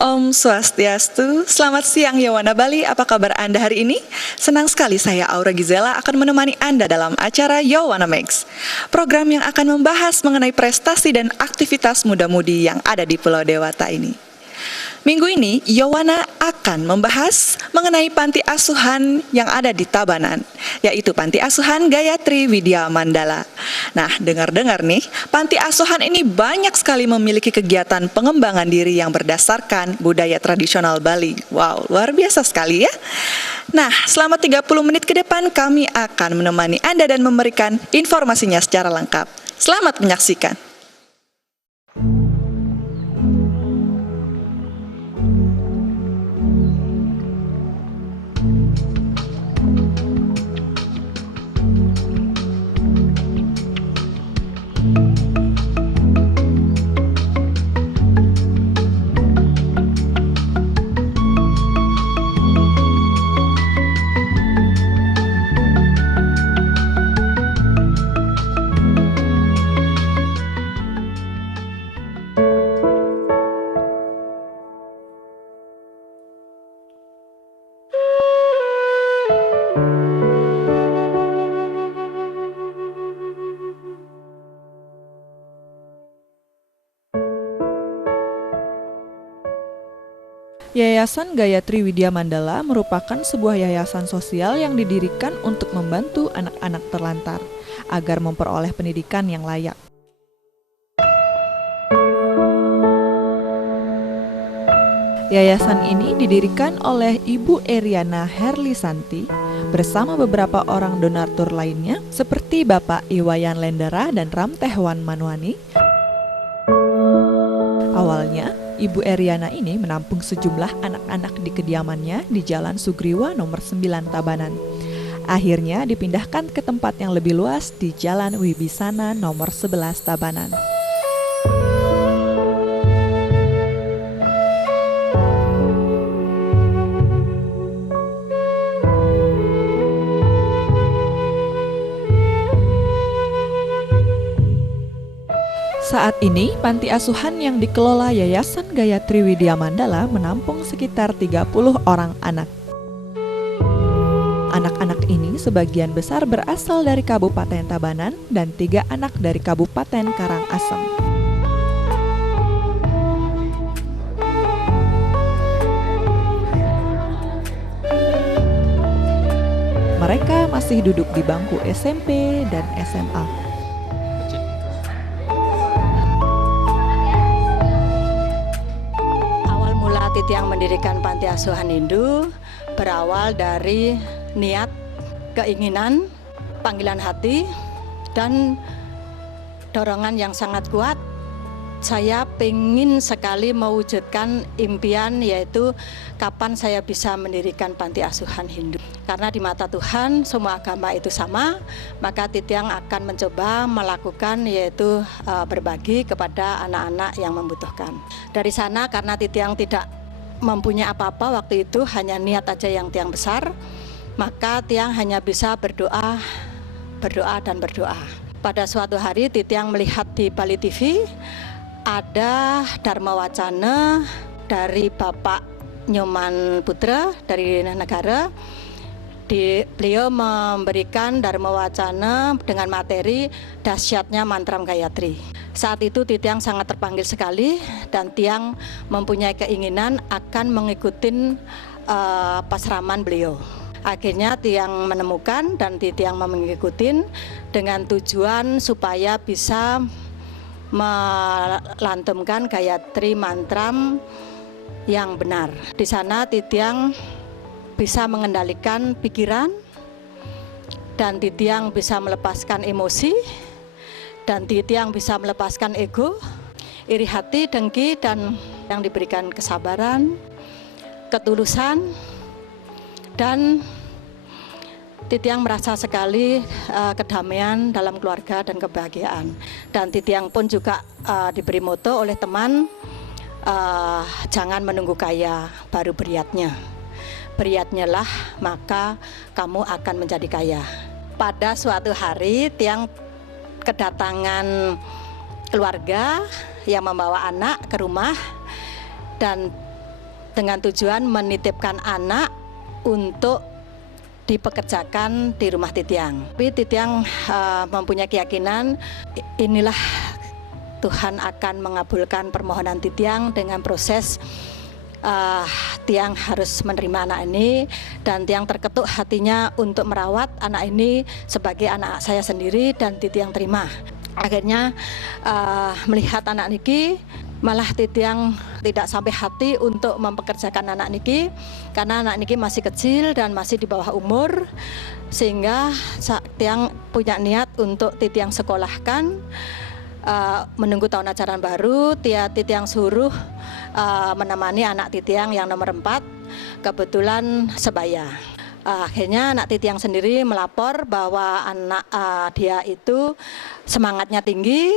Om Swastiastu, selamat siang Yawana Bali, apa kabar Anda hari ini? Senang sekali saya Aura Gizela akan menemani Anda dalam acara Yawana Mix, program yang akan membahas mengenai prestasi dan aktivitas muda-mudi yang ada di Pulau Dewata ini. Minggu ini, Yawana akan membahas mengenai panti asuhan yang ada di Tabanan, yaitu Panti Asuhan Gayatri Widya Mandala. Nah, dengar-dengar nih, panti asuhan ini banyak sekali memiliki kegiatan pengembangan diri yang berdasarkan budaya tradisional Bali. Wow, luar biasa sekali ya. Nah, selama 30 menit ke depan kami akan menemani Anda dan memberikan informasinya secara lengkap. Selamat menyaksikan. Yayasan Gayatri Widya Mandala merupakan sebuah yayasan sosial yang didirikan untuk membantu anak-anak terlantar agar memperoleh pendidikan yang layak. Yayasan ini didirikan oleh Ibu Eriana Herlisanti bersama beberapa orang donatur lainnya seperti Bapak Iwayan Lendera dan Ramtehwan Manwani. Awalnya, Ibu Eriana ini menampung sejumlah anak-anak di kediamannya di Jalan Sugriwa nomor 9 Tabanan. Akhirnya dipindahkan ke tempat yang lebih luas di Jalan Wibisana nomor 11 Tabanan. Saat ini, panti asuhan yang dikelola Yayasan Gayatri Widya Mandala menampung sekitar 30 orang anak. Anak-anak ini sebagian besar berasal dari Kabupaten Tabanan dan 3 anak dari Kabupaten Karangasem. Mereka masih duduk di bangku SMP dan SMA. Yang mendirikan Panti Asuhan Hindu berawal dari niat, keinginan, panggilan hati, dan dorongan yang sangat kuat. Saya ingin sekali mewujudkan impian, yaitu kapan saya bisa mendirikan Panti Asuhan Hindu. Karena di mata Tuhan semua agama itu sama, maka Titiang akan mencoba melakukan yaitu berbagi kepada anak-anak yang membutuhkan. Dari sana karena Titiang tidak mempunyai apa-apa waktu itu, hanya niat aja yang Tiang besar, maka Tiang hanya bisa berdoa dan berdoa. Pada suatu hari Titiang melihat di Bali TV ada Dharma Wacana dari Bapak Nyoman Putra dari negara. Beliau memberikan Dharma Wacana dengan materi dahsyatnya mantram Gayatri. Saat itu Titiang sangat terpanggil sekali dan Tiang mempunyai keinginan akan mengikuti pasraman beliau. Akhirnya Tiang menemukan dan Titiang mengikuti dengan tujuan supaya bisa melantunkan Gayatri mantram yang benar. Di sana Titiang bisa mengendalikan pikiran dan Titiang bisa melepaskan emosi dan Titiang bisa melepaskan ego, iri hati, dengki, dan yang diberikan kesabaran, ketulusan, dan Titiang merasa sekali kedamaian dalam keluarga dan kebahagiaan. Dan Titiang pun juga diberi moto oleh teman, jangan menunggu kaya, baru beriatnya. Beriatnya lah, maka kamu akan menjadi kaya. Pada suatu hari Tiang kedatangan keluarga yang membawa anak ke rumah dan dengan tujuan menitipkan anak untuk dipekerjakan di rumah Titiang. Tapi Titiang mempunyai keyakinan inilah Tuhan akan mengabulkan permohonan Titiang dengan proses Tiang harus menerima anak ini, dan Tiang terketuk hatinya untuk merawat anak ini sebagai anak saya sendiri, dan Titiang terima. Akhirnya melihat anak niki, malah Titiang tidak sampai hati untuk mempekerjakan anak niki karena anak niki masih kecil dan masih di bawah umur, sehingga Tiang punya niat untuk Titiang sekolahkan. Menunggu tahun ajaran baru, Titiang suruh menemani anak Titiang yang nomor 4, kebetulan sebaya. Akhirnya anak Titiang sendiri melapor bahwa anak dia itu semangatnya tinggi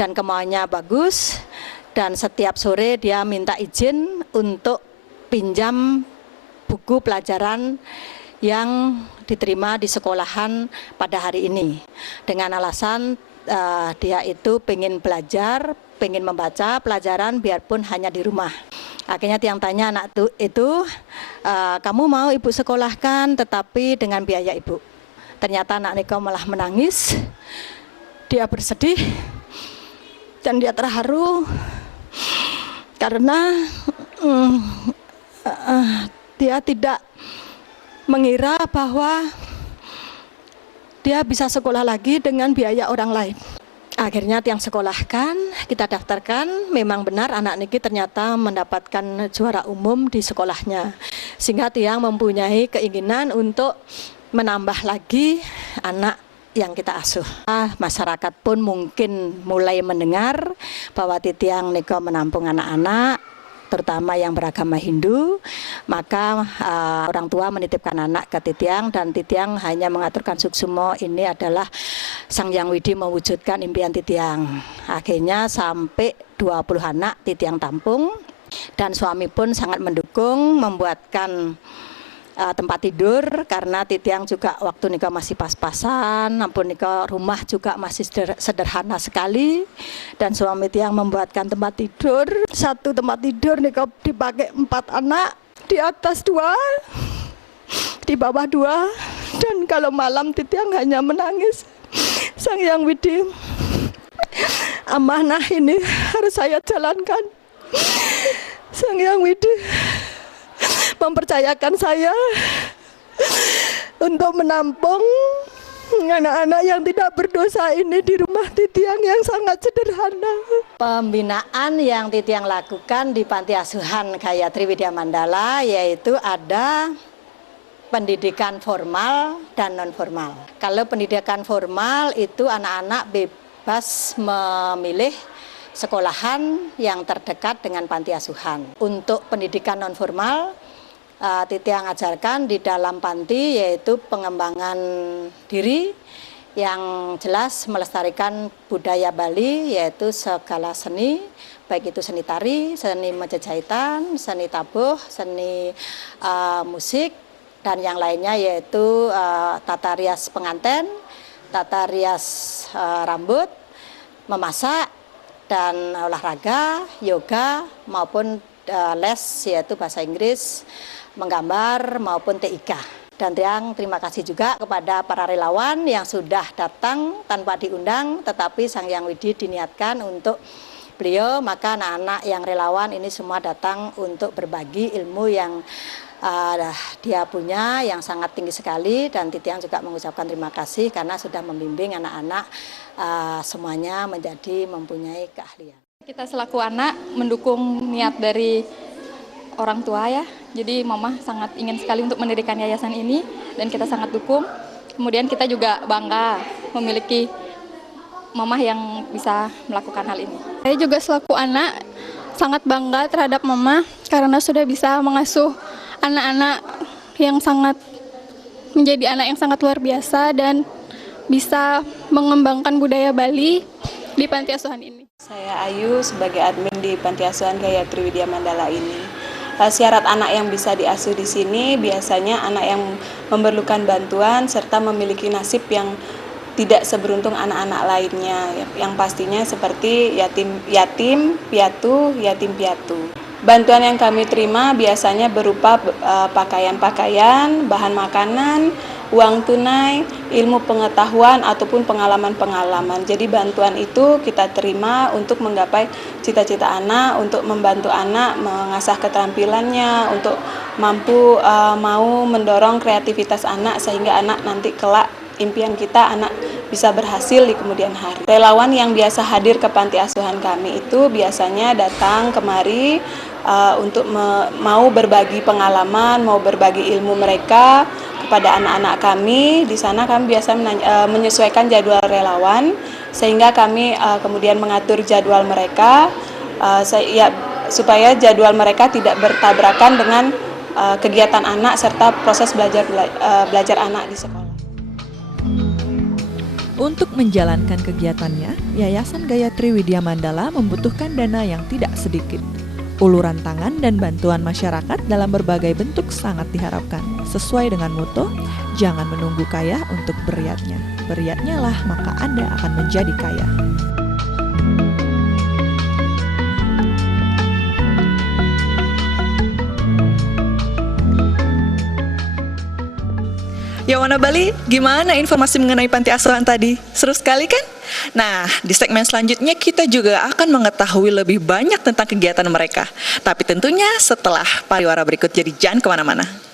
dan kemauannya bagus, dan setiap sore dia minta izin untuk pinjam buku pelajaran yang diterima di sekolahan pada hari ini, dengan alasan dia itu pengen belajar, pengen membaca pelajaran biarpun hanya di rumah. Akhirnya Tiang tanya anak itu, kamu mau ibu sekolahkan tetapi dengan biaya ibu. Ternyata anak Niko malah menangis, dia bersedih dan dia terharu karena dia tidak mengira bahwa dia bisa sekolah lagi dengan biaya orang lain. Akhirnya Tiang sekolahkan, kita daftarkan, memang benar anak niki ternyata mendapatkan juara umum di sekolahnya. Sehingga Tiang mempunyai keinginan untuk menambah lagi anak yang kita asuh. Masyarakat pun mungkin mulai mendengar bahwa Titiang niko menampung anak-anak, terutama yang beragama Hindu, maka orang tua menitipkan anak ke Titiang, dan Titiang hanya mengaturkan suksumo, ini adalah Sang Hyang Widi mewujudkan impian Titiang. Akhirnya sampai 20 anak Titiang tampung, dan suami pun sangat mendukung membuatkan tempat tidur, karena Titiang juga waktu nikah masih pas-pasan, ampun nikah rumah juga masih sederhana sekali, dan suami Tiang membuatkan tempat tidur, satu tempat tidur nikah dipakai 4 anak, di atas 2, di bawah 2, dan kalau malam Titiang hanya menangis. Sang Hyang Widi, amanah ini harus saya jalankan. Sang Hyang Widi mempercayakan saya untuk menampung anak-anak yang tidak berdosa ini di rumah Titiang yang sangat sederhana. Pembinaan yang Titiang lakukan di Panti Asuhan Gayatri Widya Mandala yaitu ada pendidikan formal dan non formal. Kalau pendidikan formal itu anak-anak bebas memilih sekolahan yang terdekat dengan panti asuhan. Untuk pendidikan non formal, Titiang ajarkan di dalam panti yaitu pengembangan diri yang jelas melestarikan budaya Bali, yaitu segala seni, baik itu seni tari, seni menjejahitan, seni tabuh, seni musik, dan yang lainnya yaitu tata rias pengantin, tata rias rambut, memasak, dan olahraga, yoga, maupun les yaitu bahasa Inggris, menggambar maupun TIK. Dan Tiang terima kasih juga kepada para relawan yang sudah datang tanpa diundang, tetapi Sang Hyang Widi diniatkan untuk beliau, maka anak-anak yang relawan ini semua datang untuk berbagi ilmu yang dia punya yang sangat tinggi sekali. Dan Titiang juga mengucapkan terima kasih karena sudah membimbing anak-anak semuanya menjadi mempunyai keahlian. Kita selaku anak mendukung niat dari orang tua ya, jadi mama sangat ingin sekali untuk mendirikan yayasan ini dan kita sangat dukung. Kemudian kita juga bangga memiliki mama yang bisa melakukan hal ini. Saya juga selaku anak sangat bangga terhadap mama karena sudah bisa mengasuh anak-anak yang sangat menjadi anak yang sangat luar biasa dan bisa mengembangkan budaya Bali di panti asuhan ini. Saya Ayu sebagai admin di Panti Asuhan Gayatri Widya Mandala ini. Syarat anak yang bisa diasuh di sini biasanya anak yang memerlukan bantuan serta memiliki nasib yang tidak seberuntung anak-anak lainnya, yang pastinya seperti yatim piatu. Bantuan yang kami terima biasanya berupa pakaian-pakaian, bahan makanan, uang tunai, ilmu pengetahuan ataupun pengalaman-pengalaman. Jadi bantuan itu kita terima untuk menggapai cita-cita anak, untuk membantu anak mengasah keterampilannya, untuk mampu mau mendorong kreativitas anak sehingga anak nanti kelak impian kita anak bisa berhasil di kemudian hari. Relawan yang biasa hadir ke panti asuhan kami itu biasanya datang kemari untuk mau berbagi pengalaman, mau berbagi ilmu mereka kepada anak-anak kami. Di sana kami biasa menyesuaikan jadwal relawan sehingga kami kemudian mengatur jadwal mereka supaya jadwal mereka tidak bertabrakan dengan kegiatan anak serta proses belajar anak di sekolah. Untuk menjalankan kegiatannya, Yayasan Gayatri Widya Mandala membutuhkan dana yang tidak sedikit. Uluran tangan dan bantuan masyarakat dalam berbagai bentuk sangat diharapkan. Sesuai dengan moto, jangan menunggu kaya untuk beriatnya. Beriatnya lah maka Anda akan menjadi kaya. Yawana Bali, gimana informasi mengenai panti asuhan tadi? Seru sekali kan? Nah, di segmen selanjutnya kita juga akan mengetahui lebih banyak tentang kegiatan mereka. Tapi tentunya setelah pariwara berikut, jadi jangan kemana-mana.